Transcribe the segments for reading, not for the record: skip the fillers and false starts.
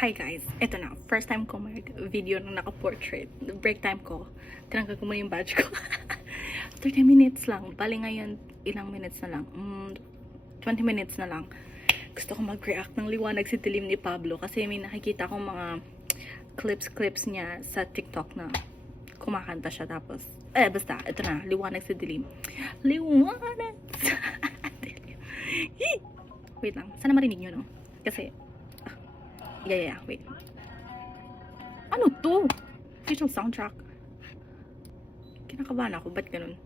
Hi guys, eto na. First time ko mag-video na naka-portrait. Break time ko. Tinanggal ko muna yung badge ko. 30 minutes lang. Bali ngayon, ilang minutes na lang. 20 minutes na lang. Gusto ko mag-react ng liwanag si Dilim ni Pablo kasi may nakikita akong mga clips niya sa TikTok na kumakanta siya tapos basta, ito na, liwanag si Dilim. Liwanag sa Dilim. Wait lang, sana marinig nyo, no? Kasi yeah, wait. Ano to? Official soundtrack. Kinakabahan ako, ba't ganun?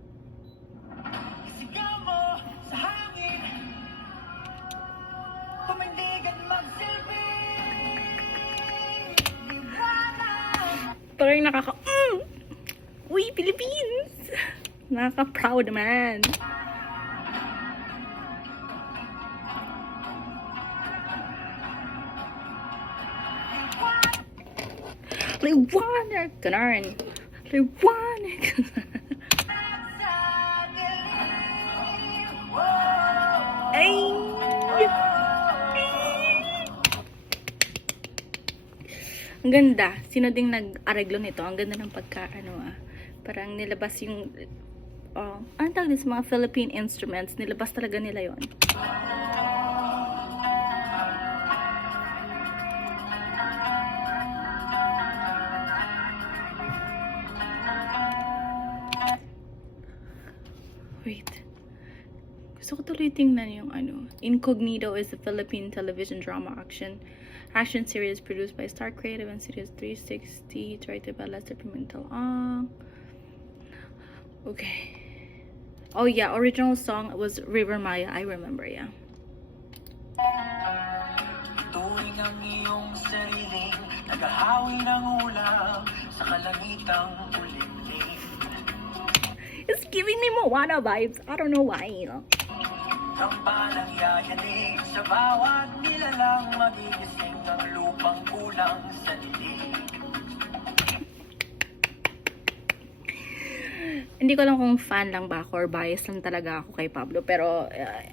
Isigaw mo sa hangin, tumindigan magsilbing liwanag. Parang Uy, Philippines! Nakaka-proud man. Liwanag! Ganun. Liwanag! Ay! Ang ganda. Sino ding nag-areglo nito? Ang ganda ng parang nilabas yung ano tawag din sa mga Philippine instruments. Nilabas talaga nila yon. Wait. Gusto ko tuloy tingnan yung Incognito is a Philippine television drama action series produced by Star Creative and Series 360, directed by Lester Pimentel. Okay. Oh yeah, original song was River Maya. I remember, yeah. Turing ang iyong sariling naghahawi ng ulam sa kalagitang ulimlim. It's giving me Moana vibes. I don't know why, you know. Tambalang yayanig sa bawat nilalang magigising ng lupang kulang sa dilig. Hindi ko alam kung fan lang ba ako or bias lang talaga ako kay Pablo. Pero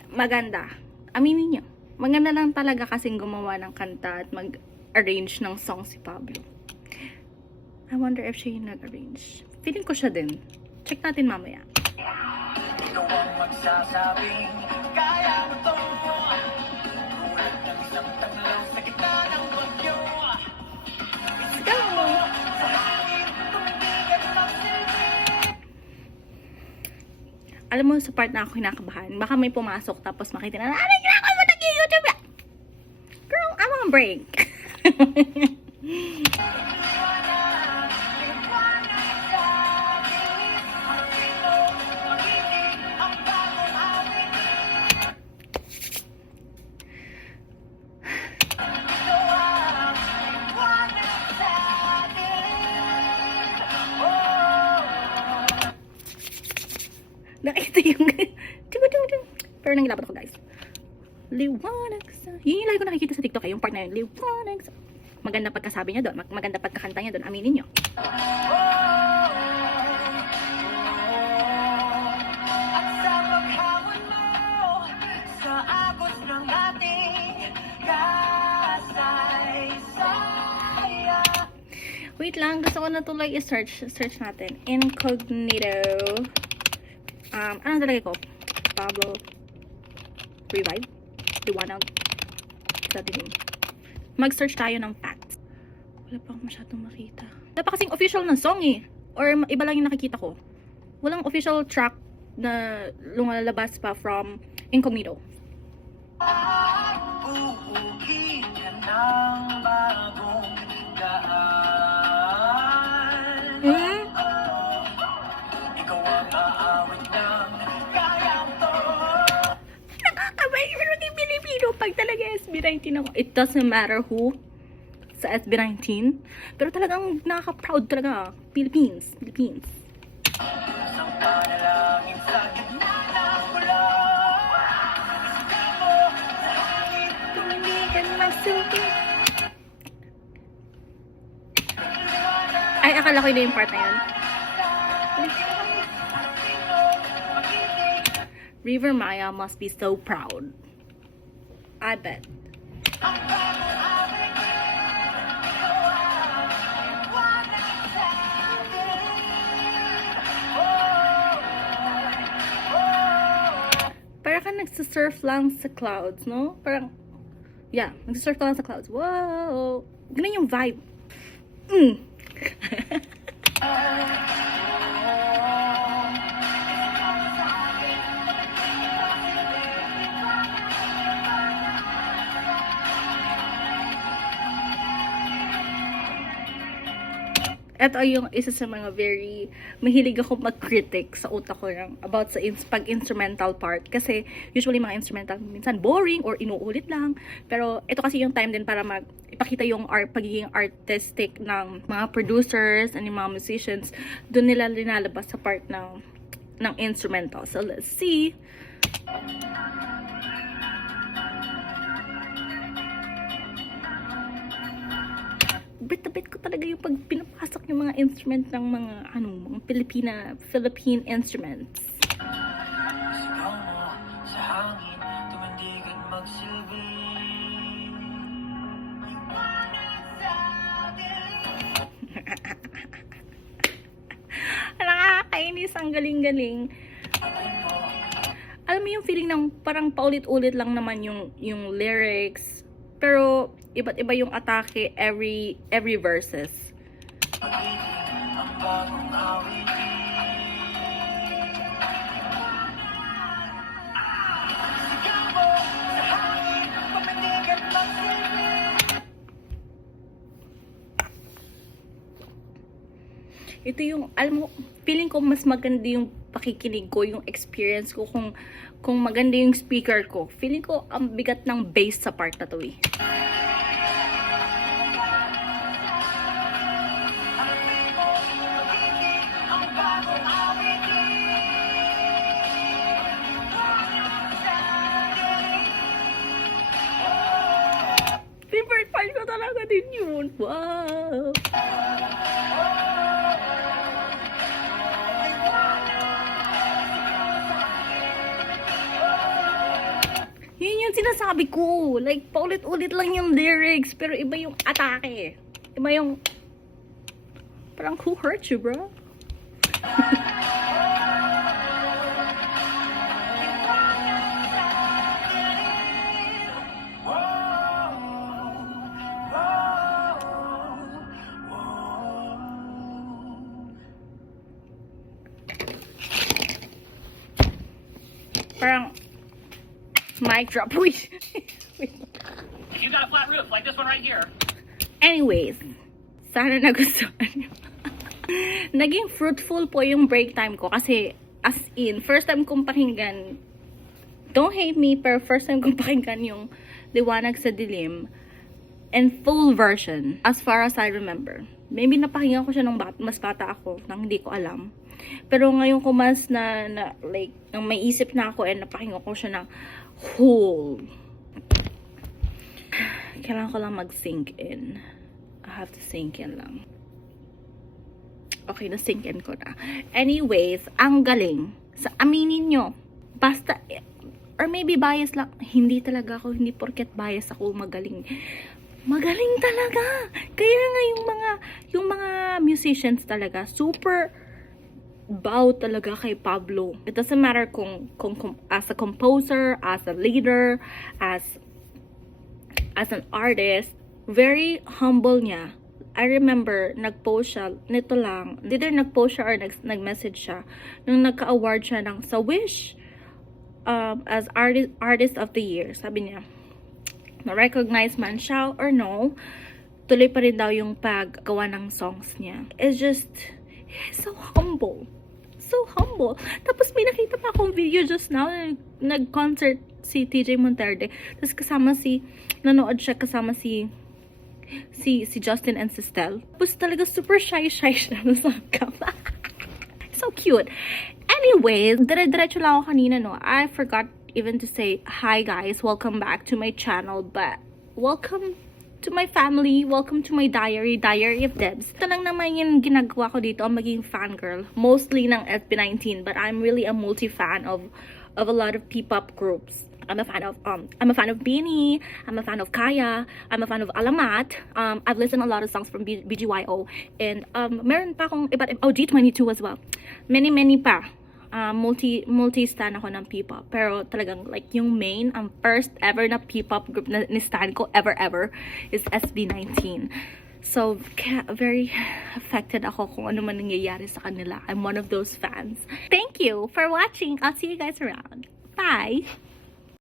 maganda. Aminin nyo. Maganda lang talaga kasing gumawa ng kanta at mag-arrange ng song si Pablo. I wonder if siya yung nag-arrange. Feeling ko siya din. Check natin mamaya. Ikaw ang magsasabing kaya mo to. Tulad ng isang tanglaw sa gitna ng bagyo. Isigaw mo sa hangin, tumindigan magsilbing. Alam mo, sa part na ako kinakabahan, baka may pumasok tapos makita na, ano ginagawa mo nag-YouTube? Girl, I'm on break. Nakita yung pero nangilapat ako, guys. Liwanag sa... Yun yung lagi ko nakikita sa TikTok, yung part na yun. Liwanag sa... Maganda pagkasabi niya doon. Maganda pagkakanta niya doon. Aminin niyo. At sa paghawan mo sa agos ng ating kasaysaya. Wait lang. Gusto ko na tuloy i-search. Search natin. Incognito. Ano talaga ko? Pablo Revive? Liwanag sa Dilim. Mag-search tayo ng facts. Wala pa akong masyadong makita. Wala pa kasing official ng song eh. Or iba lang yung nakikita ko. Walang official track na lumalabas pa from Incognito. Uuwi ka ng bagong daan. Ikaw ang aawit ng kaya mo to. Nakakabay pero di Pilipino pag talaga SB19 ako. It doesn't matter who sa SB19. Pero talagang nakaka-proud talaga. Philippines. Isang panalangin sa gitna ng ulan. Isigaw mo sa hangin, Tumindigan magsilbi. Ay, akala ko yun yung part na yun. River Maya must be so proud. I bet. nagsisurf lang sa clouds, no? Parang, yeah, nagsisurf lang sa clouds. Wow! Ganun yung vibe. Ito yung isa sa mga very mahilig ako mag-critic sa utak ko ng about sa pag-instrumental part. Kasi usually mga instrumental minsan boring or inuulit lang. Pero ito kasi yung time din para ipakita yung pagiging artistic ng mga producers and yung mga musicians. Doon nila linalabas sa part ng instrumental. So let's see. Bit ko talaga yung pag pinapasok yung mga instrument ng mga mga Philippine instruments. Sigaw mo sa hangin, tumindig at magsilbi. Nakakainis, ang galing-galing. Alam mo yung feeling ng parang paulit-ulit lang naman yung lyrics, pero iba't iba yung atake every verses. Ang bagong awit. Sigaw mo sa hangin, tumindig at magsilbi. Ito yung, alam mo, feeling ko mas maganda yung pakikinig ko, yung experience ko, kung maganda yung speaker ko. Feeling ko ang bigat ng bass sa part na to eh. Ang bagong awit. Favorite part ko talaga din yun. Wow! Yun yung sinasabi ko. Like, paulit-ulit lang yung lyrics, pero iba yung atake. Iba yung, parang, who hurt you, bro? Parang, mic drop. Wait. You got a flat roof like this one right here. Anyways, sana nagustuhan nyo. Naging fruitful po yung break time ko kasi as in, first time kong pakinggan, don't hate me, pero first time kong pakinggan yung Liwanag sa Dilim and full version as far as I remember. Maybe napakinggan ko siya nung mas bata ako, nang hindi ko alam. Pero ngayon ko mas like, nang may isip na ako and napakinggan ko siya ng whole. Kailangan ko lang mag-sink in. I have to sink in lang. Okay, na-sink in ko na. Anyways, ang galing. Sa aminin nyo, basta, or maybe bias lang. Hindi talaga ako, hindi porket bias ako magaling. Magaling talaga. Kaya nga yung mga musicians talaga, super bow talaga kay Pablo. It doesn't matter kung as a composer, as a leader, as an artist, very humble niya. I remember, nag-post siya, nito lang, either nag-post siya or nag-message siya, nung nagka-award siya ng sa Wish, as artist of the year. Sabi niya, na-recognize man siya or no, tuloy pa rin daw yung paggawa ng songs niya. It's just, he's so humble. So humble. Tapos may nakita pa akong video just now, nag-concert si TJ Monterde. Tapos nanood siya kasama si Justin and si Stel. Tapos talaga super shy siya sa kama. So cute. Anyways, dire-diretso lang ako kanina, no. I forgot even to say, hi guys, welcome back to my channel. But, welcome to my family, welcome to my diary of Debs. Ito lang naman yung ginagawa ko dito, ang maging fangirl. Mostly ng SB19, but I'm really a multi-fan of a lot of P-pop groups. I'm a fan of Beanie, I'm a fan of Kaya, I'm a fan of Alamat. I've listened a lot of songs from BGYO, and meron pa akong G22 as well. Many pa. multi-stan ako ng P-pop. Pero talagang like yung main, ang first ever na P-pop group na ni-stan ko ever is SB19. So, very affected ako kung ano man nangyayari sa kanila. I'm one of those fans. Thank you for watching. I'll see you guys around. Bye!